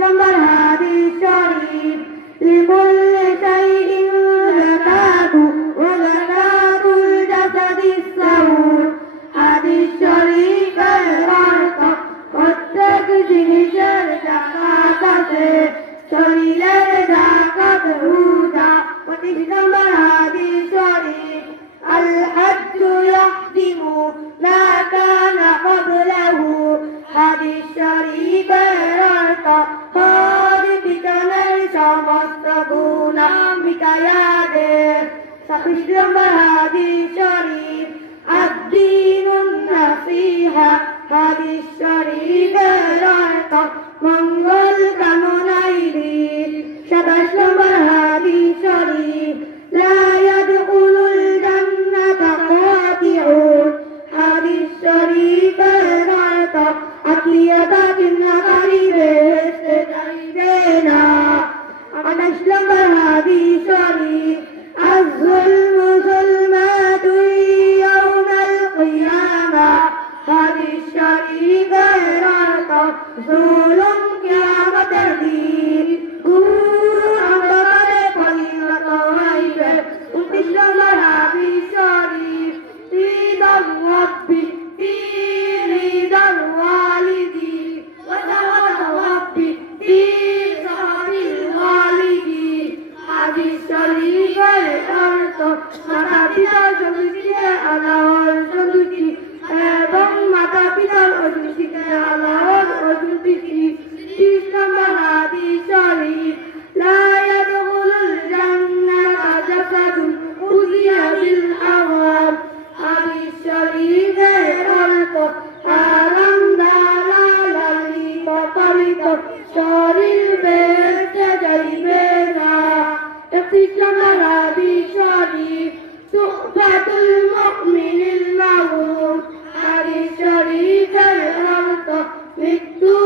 নম্বর হাদিস শরীফ لكل شيء زكاة وزكاة الجسد السهول হাদিস শরীফের অর্থ প্রত্যেক জিনিসের জাকাত আছে শরীরের জাকাত রোজা পঁচিশ নম্বর হাদিস شكاياته فخش لما هذه شريف الدين النصيحة هذه الشريف العطا منغل كانوا نايدين شبش لما هذه شريف জুলুম কিয়ামতের দিন ঘোর অন্ধকারে পরিণত হইবে। নম্বর হাদিস শরীফ ঈদুল রব্বি ঈদুল ওয়ালিদি ওয়াদাওয়াত রব্বি ঈদুল ওয়ালিদি হাদিস শরীফের অর্থ মাতা পিতার আল্লাহর সন্তুষ্টি এবং মাতা পিতার অসন্তুষ্টিতে আল্লাহর كتبه تلك محاديث شريف لا يدخل الجنة جسد أذي بالحرام حديث شريف خلق آلم دالا للي فطرق شريف تجيبنا اقتش محاديث شريف صحبة المؤمن المعروف حديث شريف خلق مكتوب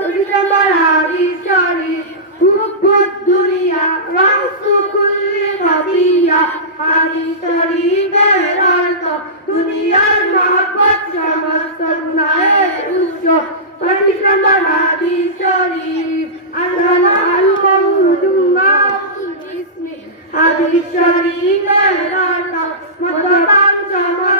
Shari, Shari, Shari, Shari, Shari, Shari, Shari, Shari,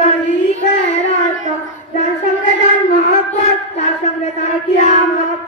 জরুরি তার সঙ্গে তার মহব্বত তার সঙ্গে তার কিয়ামত